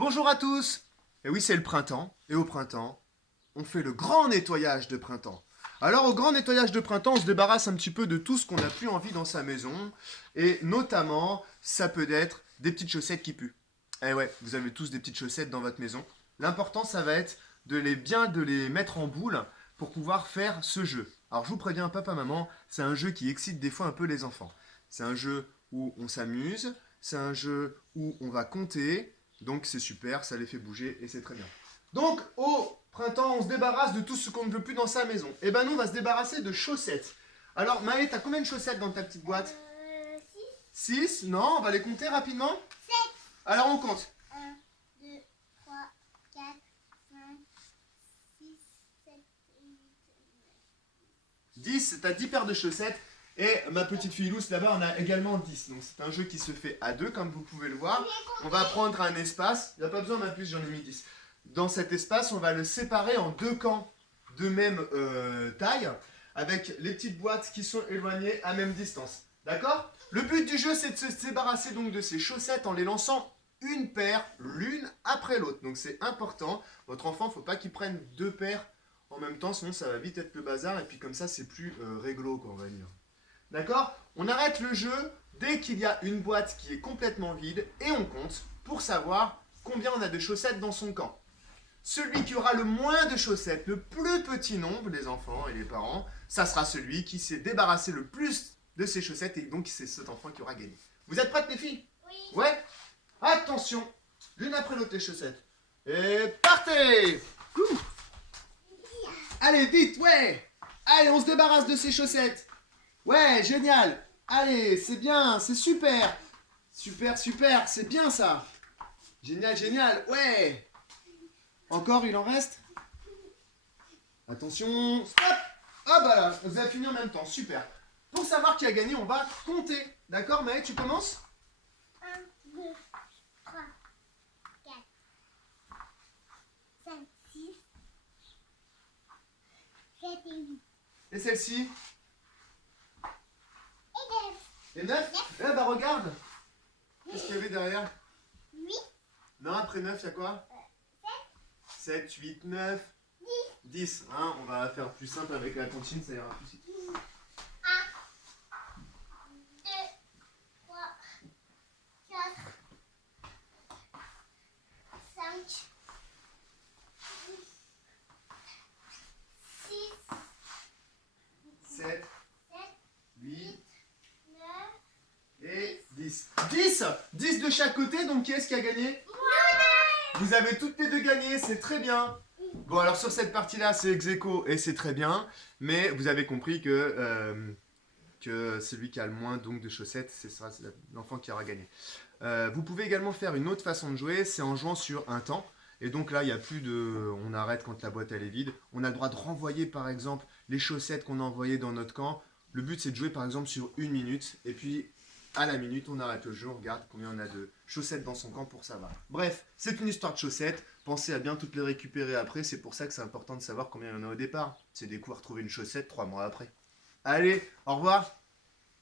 Bonjour à tous. Et oui, c'est le printemps. Et au printemps, on fait le grand nettoyage de printemps. Alors au grand nettoyage de printemps, on se débarrasse un petit peu de tout ce qu'on n'a plus envie dans sa maison. Et notamment, ça peut être des petites chaussettes qui puent. Eh ouais, vous avez tous des petites chaussettes dans votre maison. L'important, ça va être de les mettre en boule pour pouvoir faire ce jeu. Alors je vous préviens, papa, maman, c'est un jeu qui excite des fois un peu les enfants. C'est un jeu où on s'amuse, c'est un jeu où on va compter, donc c'est super, ça les fait bouger et c'est très bien. Donc au printemps, on se débarrasse de tout ce qu'on ne veut plus dans sa maison. Et ben nous, on va se débarrasser de chaussettes. Alors Maë, t'as combien de chaussettes dans ta petite boîte? 6. Non, on va les compter rapidement. 7. Alors on compte. 1, 2, 3, 4, 5, 6, 7, 8, 10, t'as 10 paires de chaussettes. Et ma petite fille Luce là-bas en a également 10. Donc c'est un jeu qui se fait à deux, comme vous pouvez le voir. On va prendre un espace. Il n'y a pas besoin d'un plus, j'en ai mis 10. Dans cet espace, on va le séparer en deux camps de même taille, avec les petites boîtes qui sont éloignées à même distance. D'accord? Le but du jeu, c'est de se débarrasser donc de ces chaussettes en les lançant une paire l'une après l'autre. Donc c'est important. Votre enfant, il ne faut pas qu'il prenne deux paires en même temps, sinon ça va vite être le bazar. Et puis comme ça, c'est plus réglo, quoi, on va dire. D'accord? On arrête le jeu dès qu'il y a une boîte qui est complètement vide et on compte pour savoir combien on a de chaussettes dans son camp. Celui qui aura le moins de chaussettes, le plus petit nombre, les enfants et les parents, ça sera celui qui s'est débarrassé le plus de ses chaussettes et donc c'est cet enfant qui aura gagné. Vous êtes prêtes les filles? Oui. Ouais? Attention, l'une après l'autre les chaussettes. Et partez! Ouh. Allez vite, ouais! Allez, on se débarrasse de ces chaussettes. Ouais, génial. Allez, c'est bien, c'est super. Super, super, c'est bien ça. Génial, génial, ouais. Encore, il en reste? Attention, stop. Ah bah là, vous avez fini en même temps, super. Pour savoir qui a gagné, on va compter. D'accord, Maë, tu commences? 1, 2, 3, 4, 5, 6, 7 et 8. Et celle-ci? Et 9. Et 9? Eh bah regarde. Qu'est-ce qu'il y avait derrière? 8. Non, après 9, il y a quoi? 7, 8, 9, 10. Hein, on va faire plus simple avec la cantine, ça ira plus vite. 1, 2, 3, 4, 5, 6, 7, 8, 9, et 10. 10 10 de chaque côté, donc qui est-ce qui a gagné? Vous avez toutes les deux gagné, c'est très bien. Bon, alors sur cette partie-là, c'est ex-aequo et c'est très bien, mais vous avez compris que celui qui a le moins donc, de chaussettes, c'est l'enfant qui aura gagné. Vous pouvez également faire une autre façon de jouer, c'est en jouant sur un temps. Et donc là, il n'y a plus de... On arrête quand la boîte elle est vide. On a le droit de renvoyer par exemple les chaussettes qu'on a envoyées dans notre camp. Le but c'est de jouer par exemple sur 1 minute. Et puis à la minute, on arrête le jeu, on regarde combien on a de chaussettes dans son camp pour savoir. Bref, c'est une histoire de chaussettes. Pensez à bien toutes les récupérer après. C'est pour ça que c'est important de savoir combien il y en a au départ. C'est des coups à retrouver une chaussette 3 mois après. Allez, au revoir!